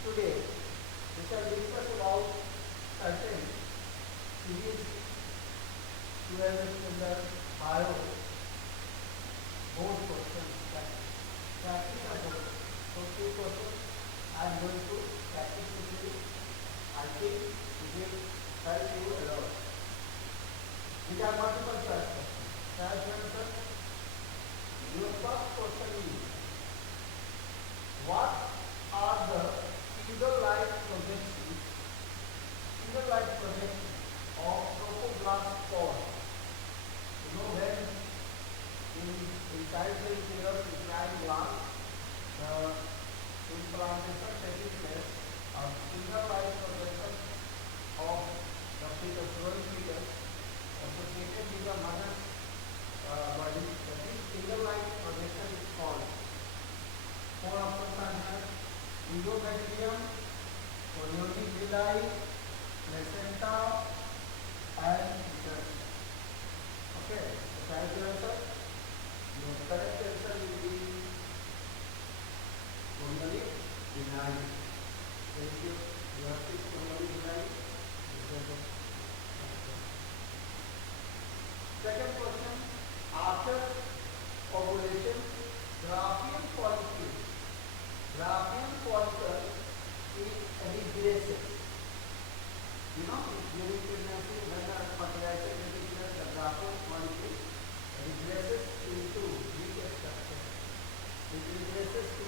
Today we shall discuss about certain series 12th standard bio board questions, practical board. So few questions I am going to practice with you. I think it will help you a lot. These are multiple choice questions. Shall I answer? Your first question is, what are the single light projections of trophoblast pod? You know, when inside the interior uterine gland the implantation taking place, a single light projection of the fetus, growing fetus associated with the mother's body, that is single light projection is called. Four options are here: endometrium, chorionic villi, placenta, and uterus. Okay, so correct answer. Your correct answer will be chorionic villi. Thank you. You have to chorionic villi. Second question: after ovulation, Graafian follicle is regresses. You know, during pregnancy, when the fertilization takes place, the Graafian follicle regresses into which structure? It regresses to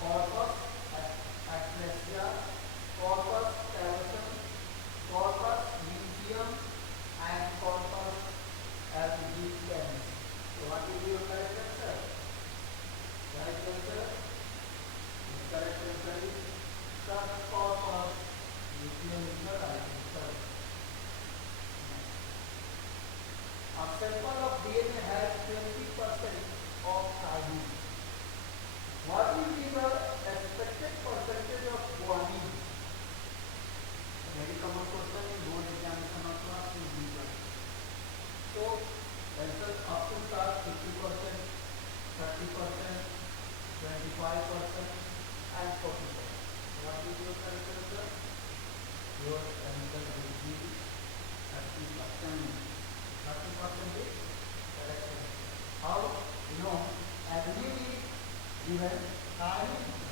corpus atresia, corpus callosum, corpus luteum, and corpus albicans. So what will be your correct answer? Correct answer? The correct answer is subcorpus luteum is the right answer. A sample of DNA has 20% of thymine. What will be the expected percentage of guanine? Very common question in board examination also asked in this one. So answer options are 50%, 30%, 25%, and 40%. What is your correct answer? Your answer will be 30%. 30% is correct answer. How? You know, adenine is given, thymine is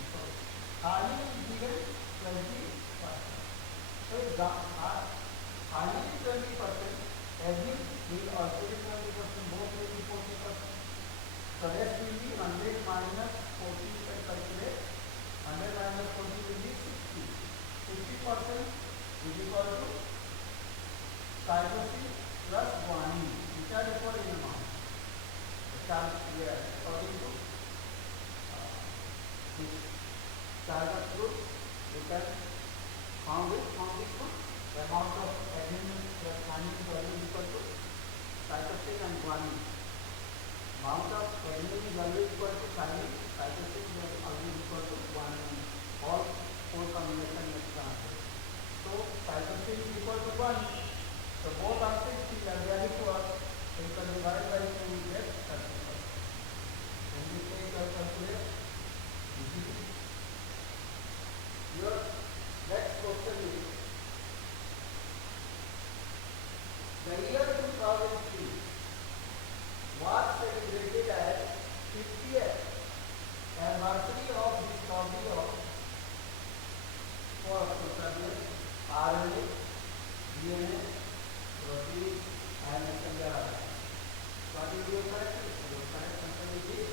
given 20%. So thymine is 20%, adenine will also be 20%, both will be 40%. So rest will be 100 minus 40, you can calculate. 100 minus 40 will be 60. 60% is equal to cytosine plus guanine, which are equal in amount. According to this Chargas group, you can found this one. The amount of adenine plus thymine value is equal to cytosine and guanine. Amount of adenine value is equal to thymine, cytosine value is equal to guanine. All four combination is transferred. So cytosine is equal to 1. So both answers are valid to us. So you can divide by 2 to get 30%. When you take your calculator, your next question is, the year 2003 was celebrated as 50th anniversary of discovery of RNA, DNA, protein, and messenger RNA. What is your correct answer? Your correct answer is this.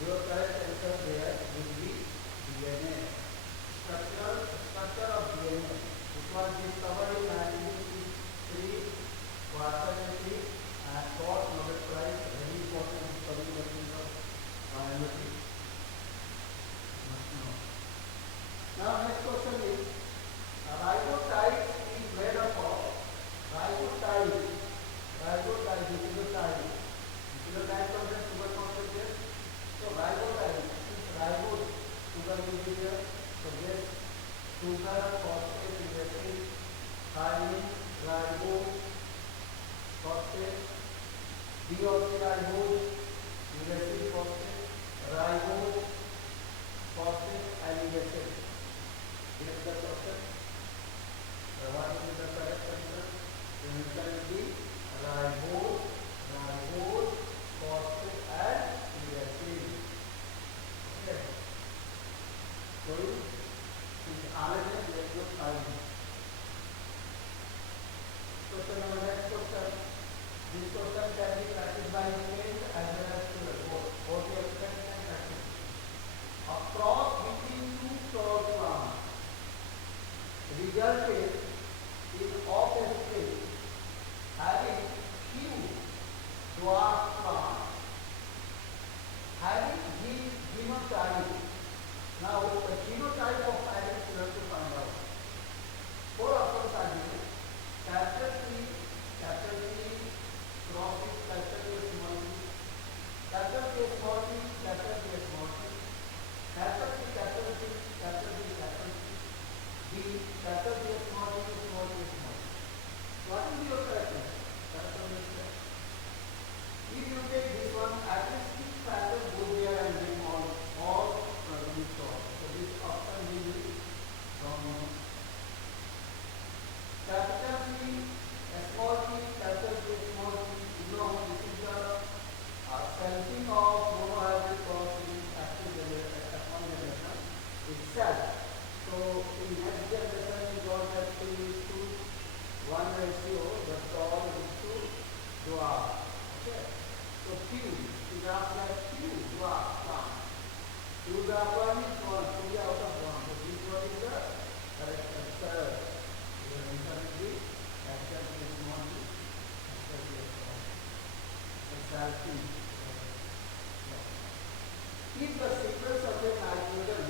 Your correct answer there will be DNA. Structure of DNA. It was discovered in 1963, fortunately, and got Nobel Prize. Very important discovery in the field of biology. Now next question is, ribotide is made up of ribotide. Nucleotide contains sugar concentrate. So ribotide, since ribose sugar will be there, so this sugar, phosphate, resin, thymine, ribose, phosphate, the phenotype of iris you have to find out. Four options are given. Capital T, cross with capital T, small t, capital T, small t, capital T, small t, capital T, capital T, capital T, capital T, D, capital T, small t, small t, small t. What will be your correct answer? Correct answer. If you take this one, at least six factors go there and then all problems solved. So this option will be wrong. Capital T, small t, capital T, small t. You know this is the selfing of monohybrid cross in active generation itself. So in next generation we got that 3:1 ratio. That's all it is to dwarf. Okay. So Q, you graph like Q, dwarf plant. Q graph 1 is 1, 3 out of 1. So this one is the correct answer. Your answer will be capital T, small t, capital T, small t. Exactly. If the sequence of a nitrogen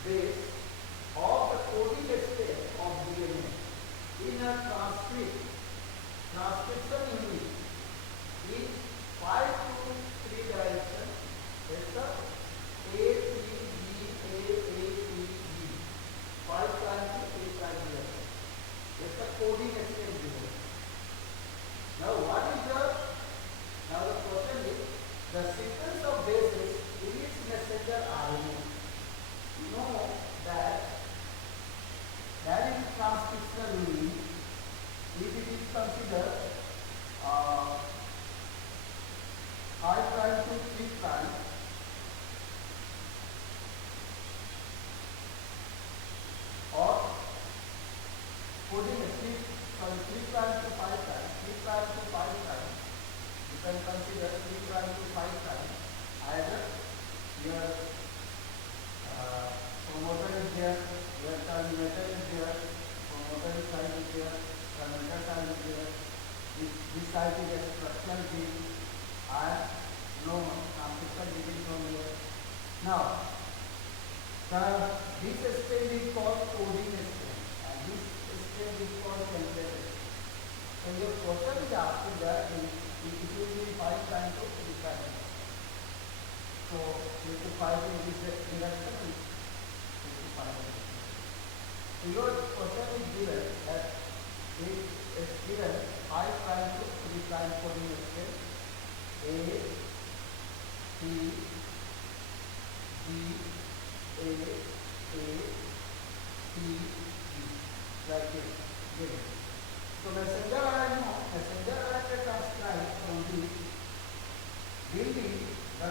base of the coding state of DNA in a transcription unit is 5 to 3 direction, that's the A, T, G, A, T, G, 5 prime to 3 prime direction. That's the coding state given. Now what is now the question is, the sequence of bases in its messenger RNA. You know that in transcriptional unit, if it is considered 5 prime to 3 prime, or coding 3 prime to 5 prime, 3 prime to 5 prime, you can consider 3 prime to 5 prime as your promoter is there, your terminator is there, promoter side is there, terminator side is there, this side is a structural gene and no transcription gene from here. Now, this stage is called coding stage and this stage is called template stage. So your question is asking that it will be 5 prime to 3 prime. So you have to find in this direction. So your question is given that it is given 5 prime to 3 prime coding stage A, T, G, A, T, G, like this. Given. So messenger RNA transcribed from this building the